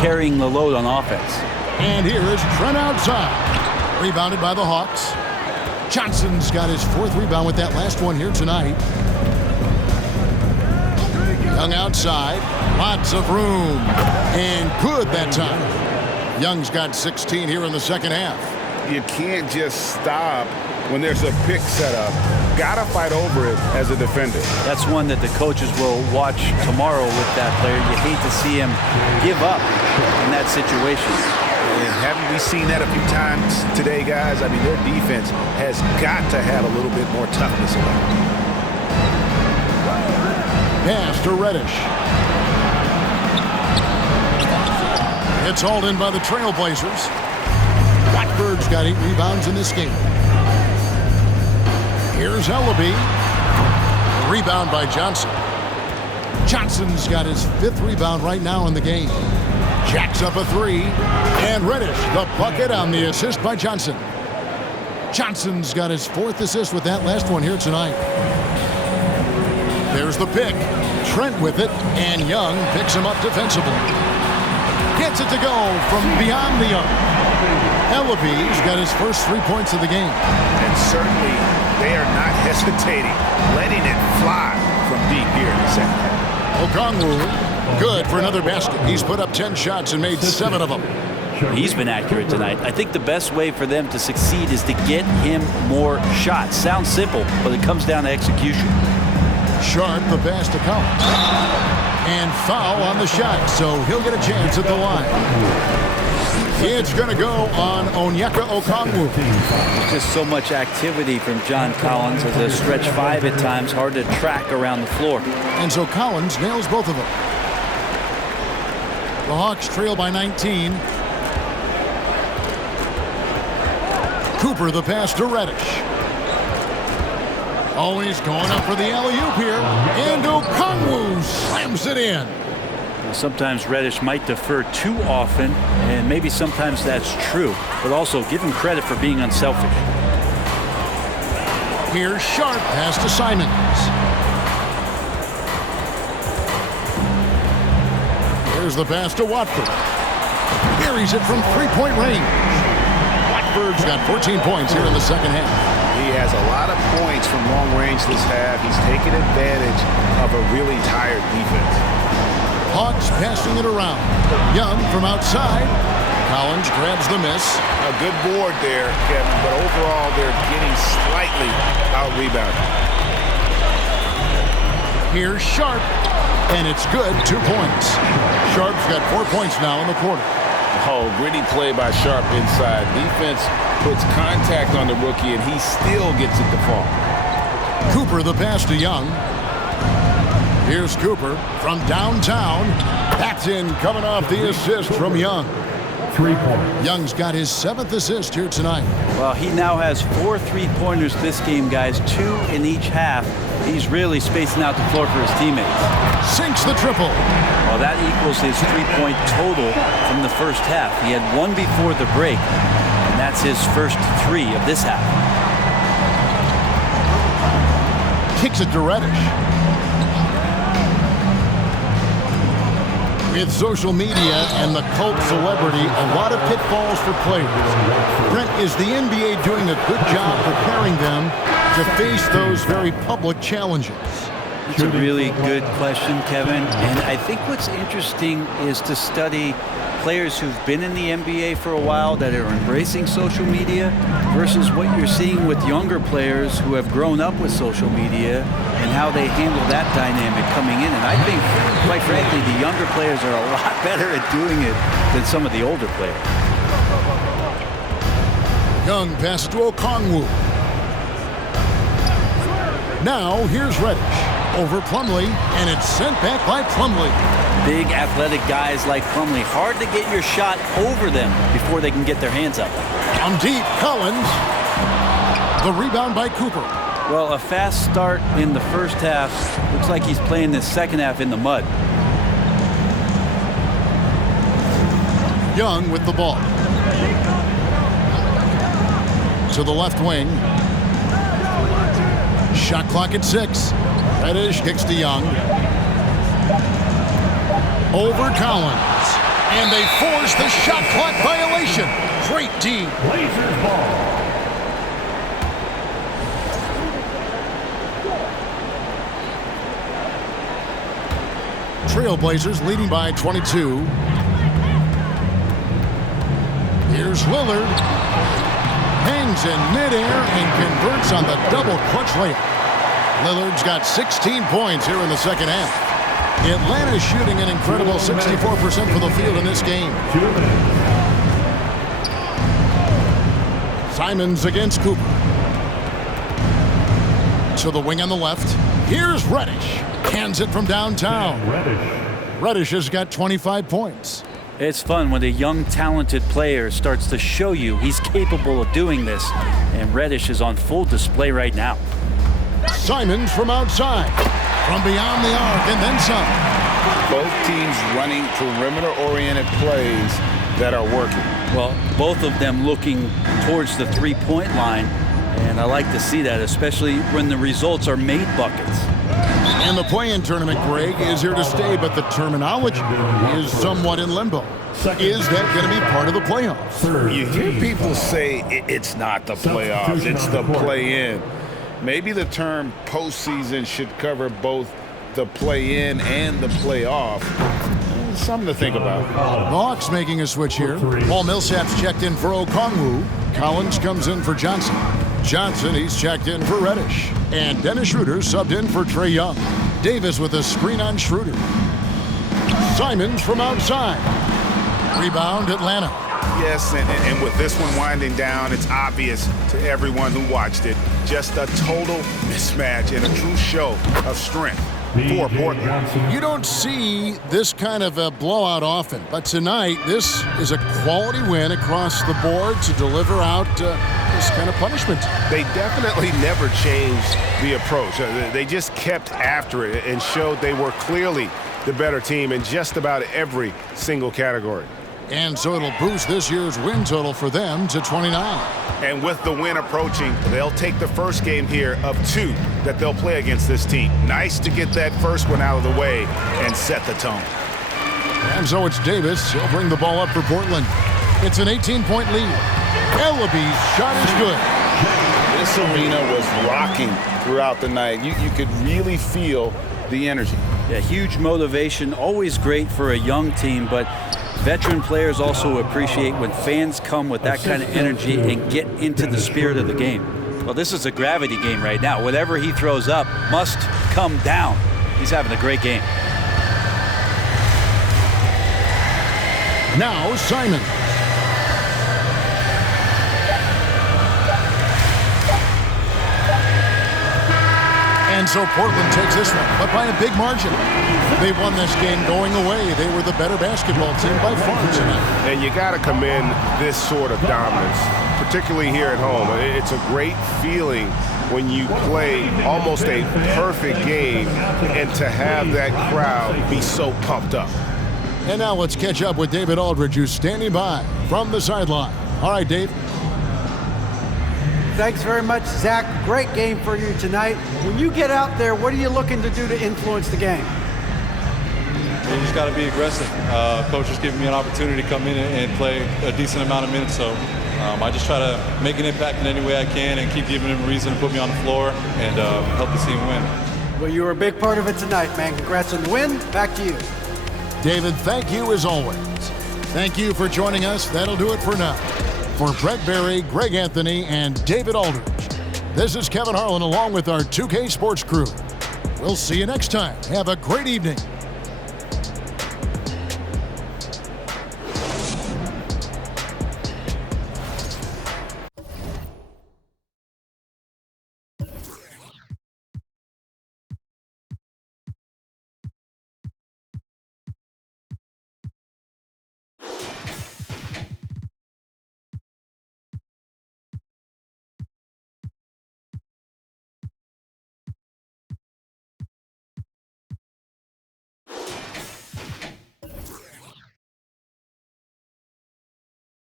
carrying the load on offense. And here is Trent outside. Rebounded by the Hawks. Johnson's got his 4th rebound with that last one here tonight. Young outside. Lots of room. And good that time. Young's got 16 here in the second half. You can't just stop when there's a pick set up. Gotta fight over it as a defender. That's one that the coaches will watch tomorrow with that player. You hate to see him give up in that situation. And haven't we seen that a few times today, guys? I mean, their defense has got to have a little bit more toughness about it. Pass to Reddish. It's hauled in by the Trailblazers. Blackbird's got 8 rebounds in this game. Here's Ellaby. Rebound by Johnson. Johnson's got his 5th rebound right now in the game. Jacks up a 3. And Reddish, the bucket on the assist by Johnson. Johnson's got his 4th assist with that last one here tonight. There's the pick. Trent with it, and Young picks him up defensively. Gets it to go from beyond the arc. Ellaby's got his first 3 points of the game. And certainly they are not hesitating, letting it fly from deep here in the second half. Okongwu, good for another basket. He's put up 10 shots and made 7 of them. He's been accurate tonight. I think the best way for them to succeed is to get him more shots. Sounds simple, but it comes down to execution. Sharp, the pass to Collins. And foul on the shot, so he'll get a chance at the line. It's going to go on Onyeka Okongwu. There's just so much activity from John Collins as a stretch 5 at times, hard to track around the floor. And so Collins nails both of them. The Hawks trail by 19. Cooper, the pass to Reddish. Always going up for the alley-oop here. And Okongwu slams it in. Sometimes Reddish might defer too often, and maybe sometimes that's true. But also give him credit for being unselfish. Here's Sharp, pass to Simons. Here's the pass to Watford. Carries it from 3-point range. Watford's got 14 points here in the second half. He has a lot of points from long range this half. He's taken advantage of a really tired defense. Hawks passing it around. Young from outside. Collins grabs the miss. A good board there, Kevin, but overall they're getting slightly out-rebounded. Here's Sharp, and it's good, 2 points. Sharp's got 4 points now in the quarter. Oh, gritty play by Sharp inside. Defense puts contact on the rookie, and he still gets it to fall. Cooper, the pass to Young. Here's Cooper from downtown. That's in, coming off the assist from Young. 3 points. Young's got his 7th assist here tonight. Well, he now has 4 3-pointers this game, guys, 2 in each half. He's really spacing out the floor for his teammates. Sinks the triple. Well, that equals his 3-point total from the first half. He had 1 before the break, and that's his first 3 of this half. Kicks it to Reddish. With social media and the cult celebrity, a lot of pitfalls for players. Brent, is the NBA doing a good job preparing them to face those very public challenges? It's a really good question, Kevin. And I think what's interesting is to study players who've been in the NBA for a while that are embracing social media versus what you're seeing with younger players who have grown up with social media and how they handle that dynamic coming in. And I think, quite frankly, the younger players are a lot better at doing it than some of the older players. Young passes to Okongwu. Now here's Reddish over Plumlee, and it's sent back by Plumlee. Big athletic guys like Plumlee, hard to get your shot over them before they can get their hands up. From deep, Collins. The rebound by Cooper. Well, a fast start in the first half. Looks like he's playing this second half in the mud. Young with the ball. To the left wing. Shot clock at 6. Reddish kicks to Young. Over Collins. And they force the shot clock violation. Great D. Blazers ball. Trailblazers leading by 22. Here's Lillard. Hangs in midair and converts on the double clutch layup. Lillard's got 16 points here in the second half. Atlanta's shooting an incredible 64% for the field in this game. 2 minutes. Simons against Cooper. To the wing on the left. Here's Reddish. Hands it from downtown. Reddish has got 25 points. It's fun when a young, talented player starts to show you he's capable of doing this. And Reddish is on full display right now. Simons from outside. From beyond the arc and then some. Both teams running perimeter-oriented plays that are working. Well, both of them looking towards the three-point line. And I like to see that, especially when the results are made buckets. And the play-in tournament, Greg, is here to stay, but the terminology is somewhat in limbo. Is that going to be part of the playoffs? You hear people say it's not the playoffs, it's the play-in. Maybe the term postseason should cover both the play-in and the playoff. Something to think about. The Hawks making a switch here. Paul Millsap's checked in for Okongwu. Collins comes in for Johnson. Johnson, he's checked in for Reddish. And Dennis Schroeder subbed in for Trae Young. Davis with a screen on Schroeder. Simons from outside. Rebound, Atlanta. Yes, and with this one winding down, it's obvious to everyone who watched it. Just a total mismatch and a true show of strength for Portland. You don't see this kind of a blowout often, but tonight this is a quality win across the board to deliver out this kind of punishment. They definitely never changed the approach. They just kept after it and showed they were clearly the better team in just about every single category. And so it'll boost this year's win total for them to 29. And with the win approaching, they'll take the first game here of 2 that they'll play against this team. Nice to get that first one out of the way and set the tone. And so it's Davis. He'll bring the ball up for Portland. It's an 18-point lead. Ellaby's shot is good. This arena was rocking throughout the night. You could really feel the energy. Yeah, huge motivation, always great for a young team, but veteran players also appreciate when fans come with that kind of energy and get into the spirit of the game. Well, this is a gravity game right now. Whatever he throws up must come down. He's having a great game. Now Simon. And so Portland takes this one, but by a big margin. They won this game going away. They were the better basketball team by far tonight. And you got to commend this sort of dominance, particularly here at home. It's a great feeling when you play almost a perfect game and to have that crowd be so pumped up. And now let's catch up with David Aldridge, who's standing by from the sideline. All right, Dave. Thanks very much, Zach. Great game for you tonight. When you get out there, what are you looking to do to influence the game? You just got to be aggressive. Coach is giving me an opportunity to come in and play a decent amount of minutes, so I just try to make an impact in any way I can and keep giving him a reason to put me on the floor and help the team win. Well, you were a big part of it tonight, man. Congrats on the win. Back to you. David, thank you as always. Thank you for joining us. That'll do it for now. For Brett Berry, Greg Anthony, and David Aldridge, this is Kevin Harlan along with our 2K Sports crew. We'll see you next time. Have a great evening.